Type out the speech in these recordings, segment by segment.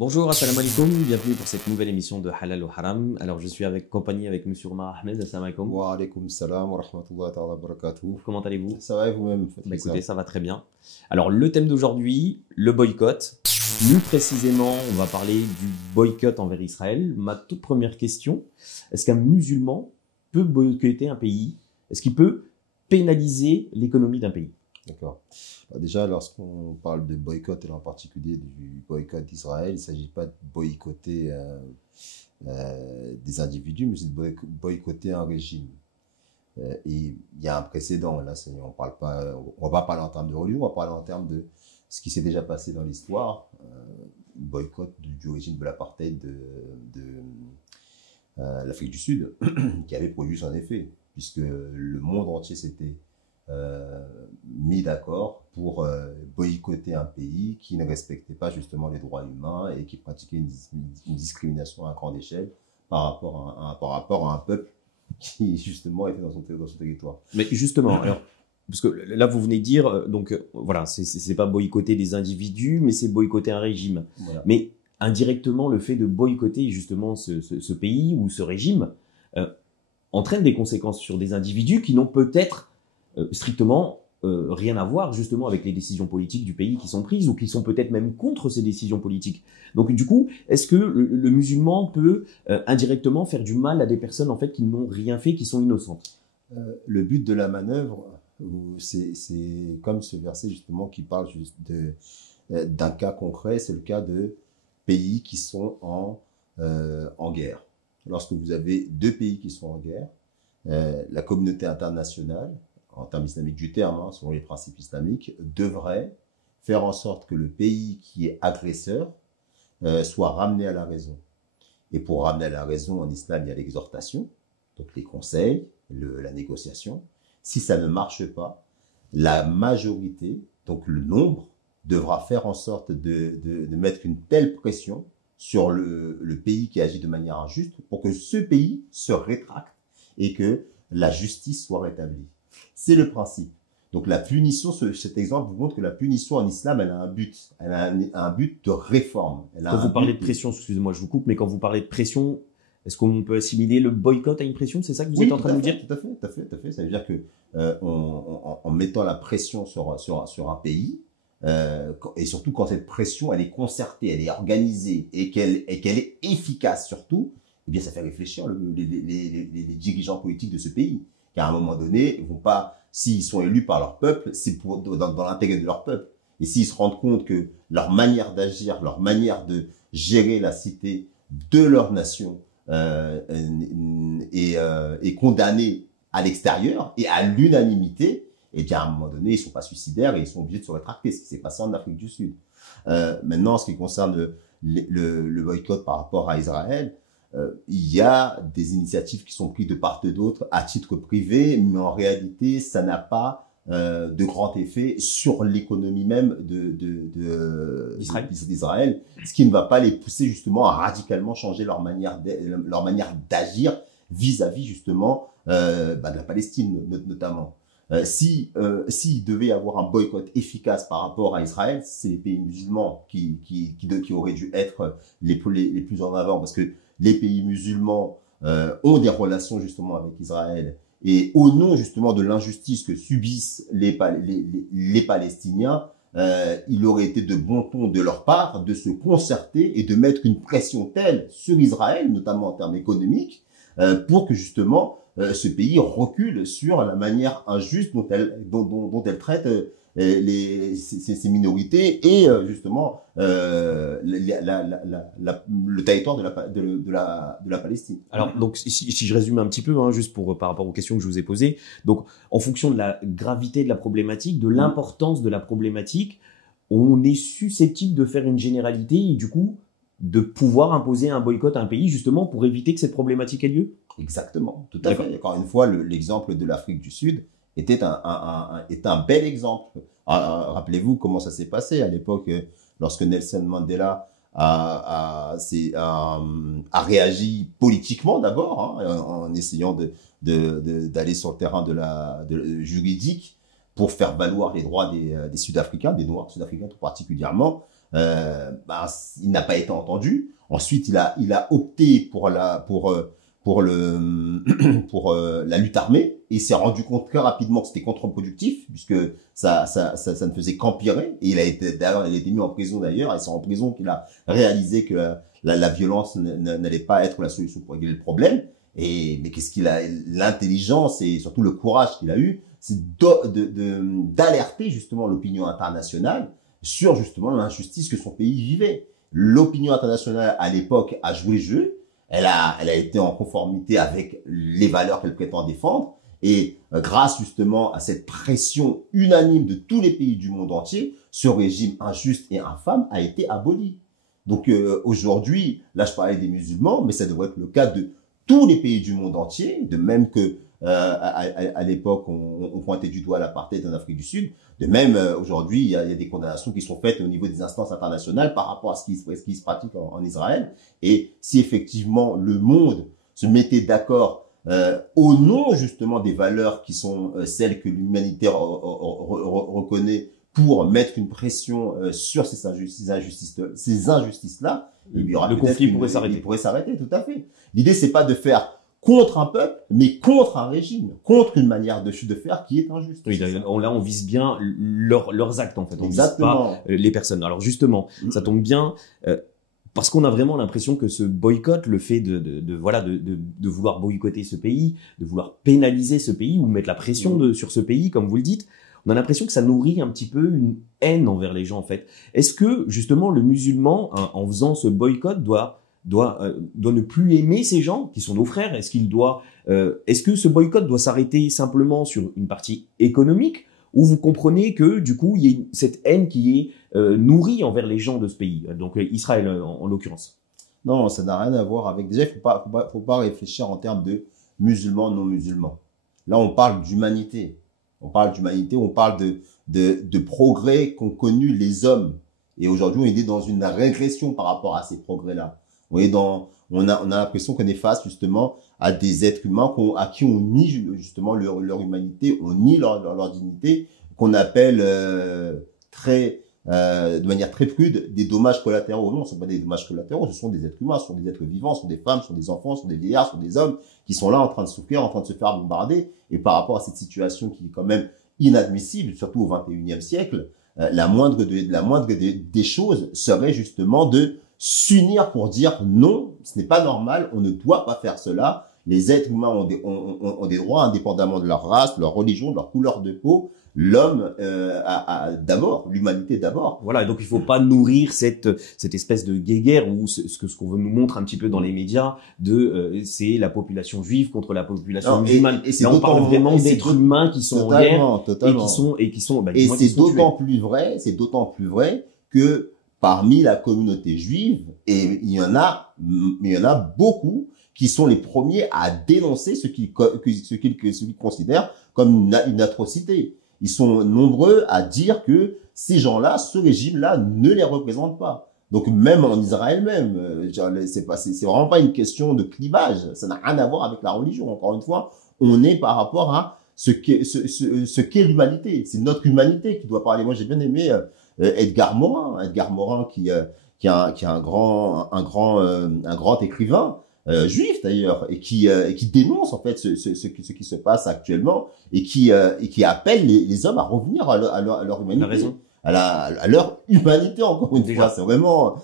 Bonjour, assalamu alaikum, bienvenue pour cette nouvelle émission de Halal ou Haram. Alors je suis compagnie avec Monsieur Omar Ahmed, assalamu alaikum. Wa alaykoum salam wa rahmatullahi wa barakatuh. Comment allez-vous? Ça va et vous-même? Écoutez, ça va très bien. Alors le thème d'aujourd'hui, le boycott. Plus précisément, on va parler du boycott envers Israël. Ma toute première question, est-ce qu'un musulman peut boycotter un pays? Est-ce qu'il peut pénaliser l'économie d'un pays? D'accord. Déjà, lorsqu'on parle de boycott, et en particulier du boycott d'Israël, il ne s'agit pas de boycotter des individus, mais c'est de boycotter un régime. Et il y a un précédent, là, on ne va pas parler en termes de religion, on va parler en termes de ce qui s'est déjà passé dans l'histoire, boycott du régime de l'apartheid de l'Afrique du Sud, qui avait produit son effet, puisque le monde entier s'était mis d'accord pour boycotter un pays qui ne respectait pas justement les droits humains et qui pratiquait une discrimination à grande échelle par rapport à un peuple qui justement était dans son territoire. Mais justement, alors, parce que là vous venez de dire, voilà, c'est pas boycotter des individus, mais c'est boycotter un régime. Voilà. Mais indirectement, le fait de boycotter justement ce pays ou ce régime entraîne des conséquences sur des individus qui n'ont peut-être strictement rien à voir justement avec les décisions politiques du pays qui sont prises ou qui sont peut-être même contre ces décisions politiques. Donc du coup, est-ce que le musulman peut indirectement faire du mal à des personnes en fait qui n'ont rien fait, qui sont innocentes? Le but de la manœuvre, c'est comme ce verset justement qui parle juste d'un cas concret, c'est le cas de pays qui sont en guerre. Lorsque vous avez deux pays qui sont en guerre, la communauté internationale, en termes islamiques du terme, selon les principes islamiques, devrait faire en sorte que le pays qui est agresseur soit ramené à la raison. Et pour ramener à la raison, en islam, il y a l'exhortation, donc les conseils, la négociation. Si ça ne marche pas, la majorité, donc le nombre, devra faire en sorte de mettre une telle pression sur le pays qui agit de manière injuste pour que ce pays se rétracte et que la justice soit rétablie. C'est le principe. Donc la punition, cet exemple vous montre que la punition en islam, elle a un but. Elle a un but de réforme. Quand vous parlez de pression, excusez-moi, je vous coupe, mais quand vous parlez de pression, est-ce qu'on peut assimiler le boycott à une pression? C'est ça que vous êtes en train de nous dire? Tout à fait. Ça veut dire que en mettant la pression sur un pays, et surtout quand cette pression, elle est concertée, elle est organisée et qu'elle est efficace surtout, eh bien ça fait réfléchir les dirigeants politiques de ce pays. Qu'à un moment donné, ils vont pas, s'ils sont élus par leur peuple, c'est dans l'intérêt de leur peuple. Et s'ils se rendent compte que leur manière d'agir, leur manière de gérer la cité de leur nation est condamnée à l'extérieur et à l'unanimité, et bien à un moment donné, ils sont pas suicidaires et ils sont obligés de se rétracter, ce qui s'est passé en Afrique du Sud. Maintenant, en ce qui concerne le boycott par rapport à Israël, il y a des initiatives qui sont prises de part et d'autre à titre privé, mais en réalité, ça n'a pas de grand effet sur l'économie même d'Israël, ce qui ne va pas les pousser justement à radicalement changer leur manière d'agir vis-à-vis justement de la Palestine notamment. S'il devait y avoir un boycott efficace par rapport à Israël, c'est les pays musulmans qui auraient dû être les plus en avant, parce que les pays musulmans ont des relations justement avec Israël, et au nom justement de l'injustice que subissent les Palestiniens, il aurait été de bon ton de leur part de se concerter et de mettre une pression telle sur Israël, notamment en termes économiques, pour que justement ce pays recule sur la manière injuste dont elle traite ces minorités et justement le territoire de la Palestine. Alors donc si je résume un petit peu, juste par rapport aux questions que je vous ai posées, donc en fonction de la gravité de la problématique, de l'importance de la problématique, on est susceptible de faire une généralité et du coup de pouvoir imposer un boycott à un pays justement pour éviter que cette problématique ait lieu? Exactement, tout à fait. Encore une fois, l'exemple de l'Afrique du Sud était un bel exemple. Rappelez-vous comment ça s'est passé à l'époque lorsque Nelson Mandela a réagi politiquement d'abord, en essayant d'aller sur le terrain juridique pour faire valoir les droits des Sud-Africains, des Noirs sud-africains tout particulièrement. ben, il n'a pas été entendu. Ensuite, il a opté pour la lutte armée et il s'est rendu compte très rapidement que c'était contre-productif puisque ça ne faisait qu'empirer. Et il a été mis en prison d'ailleurs, et c'est en prison qu'il a réalisé que la violence n'allait pas être la solution pour régler le problème. Mais qu'est-ce qu'il a, l'intelligence et surtout le courage qu'il a eu, c'est d'alerter justement l'opinion internationale sur justement l'injustice que son pays vivait. L'opinion internationale à l'époque a joué le jeu. Elle a été en conformité avec les valeurs qu'elle prétend défendre. Et grâce justement à cette pression unanime de tous les pays du monde entier, ce régime injuste et infâme a été aboli. Donc aujourd'hui, là je parlais des musulmans, mais ça devrait être le cas de tous les pays du monde entier, de même que à l'époque on pointait du doigt l'apartheid en Afrique du Sud. De même, aujourd'hui, il y a des condamnations qui sont faites au niveau des instances internationales par rapport à ce qui se pratique en Israël. Et si effectivement le monde se mettait d'accord au nom justement des valeurs qui sont celles que l'humanité reconnaît pour mettre une pression sur ces injustices-là, il y aura le conflit pourrait s'arrêter. Il pourrait s'arrêter, tout à fait. L'idée, c'est pas de faire contre un peuple, mais contre un régime, contre une manière de faire qui est injuste. Oui, là, on vise bien leurs actes, en fait. On Exactement. vise pas les personnes. Alors justement, ça tombe bien, parce qu'on a vraiment l'impression que ce boycott, le fait de vouloir boycotter ce pays, de vouloir pénaliser ce pays ou mettre la pression sur ce pays, comme vous le dites, on a l'impression que ça nourrit un petit peu une haine envers les gens, en fait. Est-ce que, justement, le musulman, en faisant ce boycott, doit ne plus aimer ces gens qui sont nos frères? Est-ce que ce boycott doit s'arrêter simplement sur une partie économique, ou vous comprenez que du coup il y a cette haine qui est nourrie envers les gens de ce pays, donc Israël en l'occurrence? Non, ça n'a rien à voir avec. Déjà, il faut pas réfléchir en termes de musulmans, non musulmans. Là, on parle d'humanité. On parle de progrès qu'ont connus les hommes. Et aujourd'hui, on est dans une régression par rapport à ces progrès-là. On a l'impression qu'on est face justement à des êtres humains à qui on nie justement leur humanité, on nie leur dignité, qu'on appelle de manière très prude des dommages collatéraux. Non, ce ne sont pas des dommages collatéraux, ce sont des êtres humains, ce sont des êtres vivants, ce sont des femmes, ce sont des enfants, ce sont des vieillards, ce sont des hommes qui sont là en train de souffrir, en train de se faire bombarder. Et par rapport à cette situation qui est quand même inadmissible, surtout au XXIe siècle, la moindre des choses serait justement de s'unir pour dire non, ce n'est pas normal, on ne doit pas faire cela. Les êtres humains ont des droits indépendamment de leur race, de leur religion, de leur couleur de peau. L'homme d'abord, l'humanité d'abord. Voilà, donc il faut pas nourrir cette espèce de guéguerre ou ce qu'on veut nous montre un petit peu dans les médias c'est la population juive contre la population musulmane. Et là, on parle vraiment d'êtres humains qui sont en guerre et qui sont et c'est d'autant plus vrai que parmi la communauté juive, et il y en a beaucoup qui sont les premiers à dénoncer ce qu'ils considèrent comme une atrocité. Ils sont nombreux à dire que ces gens-là, ce régime-là, ne les représente pas. Donc même en Israël même, c'est vraiment pas une question de clivage. Ça n'a rien à voir avec la religion. Encore une fois, on est par rapport à ce qu'est l'humanité. C'est notre humanité qui doit parler. Moi, j'ai bien aimé Edgar Morin qui est un grand écrivain. Juif d'ailleurs, et qui dénonce en fait ce qui se passe actuellement et qui appelle les hommes à revenir à leur humanité, à leur humanité encore une fois. C'est vraiment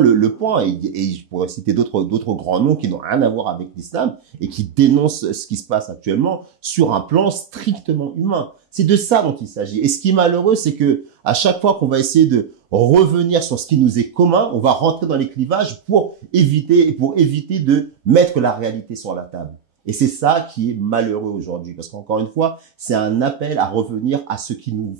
le point. Et je pourrais citer d'autres grands noms qui n'ont rien à voir avec l'islam et qui dénoncent ce qui se passe actuellement sur un plan strictement humain. C'est de ça dont il s'agit. Et ce qui est malheureux, c'est que à chaque fois qu'on va essayer de revenir sur ce qui nous est commun, on va rentrer dans les clivages pour éviter de mettre la réalité sur la table. Et c'est ça qui est malheureux aujourd'hui, parce qu'encore une fois, c'est un appel à revenir à ce qui nous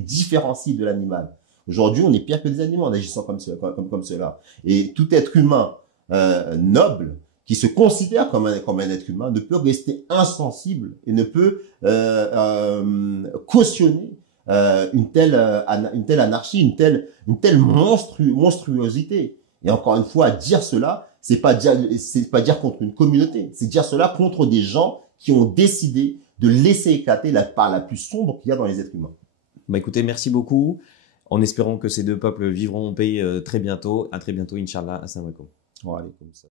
différencie de l'animal. Aujourd'hui, on est pire que des animaux en agissant comme cela. Et tout être humain noble, qui se considère comme un être humain, ne peut rester insensible et ne peut cautionner une telle anarchie, une telle monstruosité. Et encore une fois, dire cela, c'est pas dire contre une communauté, c'est dire cela contre des gens qui ont décidé de laisser éclater la part la plus sombre qu'il y a dans les êtres humains. Bah écoutez, merci beaucoup. en espérant que ces deux peuples vivront en paix très bientôt. À très bientôt, Inch'Allah. Assalamu alaikum. Wa alaykoum salam.